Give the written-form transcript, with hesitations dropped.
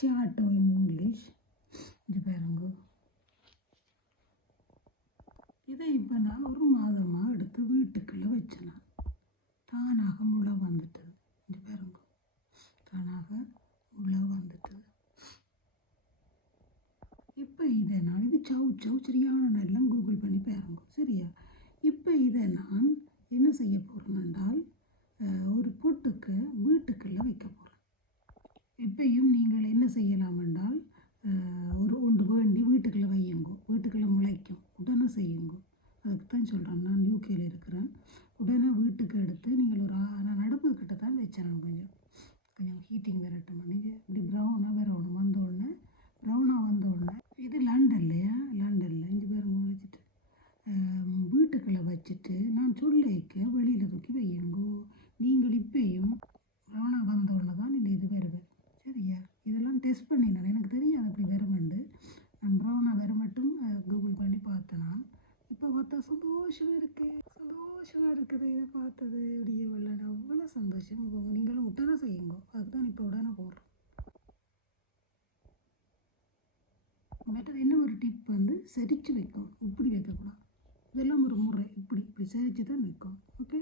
chato in English. இது பாருங்க. இதை இப்போ நான் ஒரு மாதமாக எடுத்து வீட்டுக்குள்ளே வச்சேன். தானாக முளை வந்துட்டது. இது பாருங்க, தானாக முளை வந்துட்டது. இப்போ இதை நான் இது சவு சரியான எல்லாம் கூகுள் பண்ணி பாருங்க, சரியா? இப்போ இதை நான் என்ன செய்ய போகிறேன் என்றால் ஒரு பொட்டுக்கு வீட்டுக்குள்ளே வைக்க போகிறேன். இப்பையும் நீங்கள் என்ன செய்யலாம் என்றால் ஒரு ஒன்று வேண்டி வீட்டுக்குள்ளே வையுங்கோ, வீட்டுக்குள்ளே முளைக்கும், உடனே செய்யுங்கோ. அதுக்கு தான் சொல்கிறேன், நான் யூகேயில் இருக்கிறேன். உடனே வீட்டுக்கு எடுத்து நீங்கள் நான் அடுப்பு கிட்ட தான் வச்சிடணும். கொஞ்சம் ஹீட்டிங் வரட்டும். நீங்கள் இப்படி ப்ரௌனாக வரணும். வந்தோடனே ப்ரௌனாக வந்தோடனே இது லண்டன்லையா, லண்டனில் இங்கே பேர் முளைச்சிட்டு வீட்டுக்குள்ளே வச்சுட்டு நான் சொல்லிக்க வெளியில் தூக்கி வையுங்கோ. நீங்கள் இப்பையும் ப்ரௌனாக வந்தோடனே தான் இந்த இது வருவேன், சரியா? இதெல்லாம் டெஸ்ட் பண்ணினேன், எனக்கு தெரியாது அப்படி வருமெண்டு. நான் ப்ரௌனாக வர மட்டும் கூகுள் பண்ணி பார்த்தேன். நான் இப்போ பார்த்தா சந்தோஷமாக இருக்குது இதை பார்த்தது. இப்படியே விளையாட அவ்வளோ சந்தோஷம். நீங்களும் உடனே செய்யுங்க, அதுக்கு தான் இப்போ உடனே போடுறோம். மற்றது என்ன ஒரு டிப் வந்து செரித்து வைக்கணும், இப்படி வைக்கக்கூடாது. இதெல்லாம் ஒரு முறை, இப்படி சரித்து தான் வைக்கணும். ஓகே.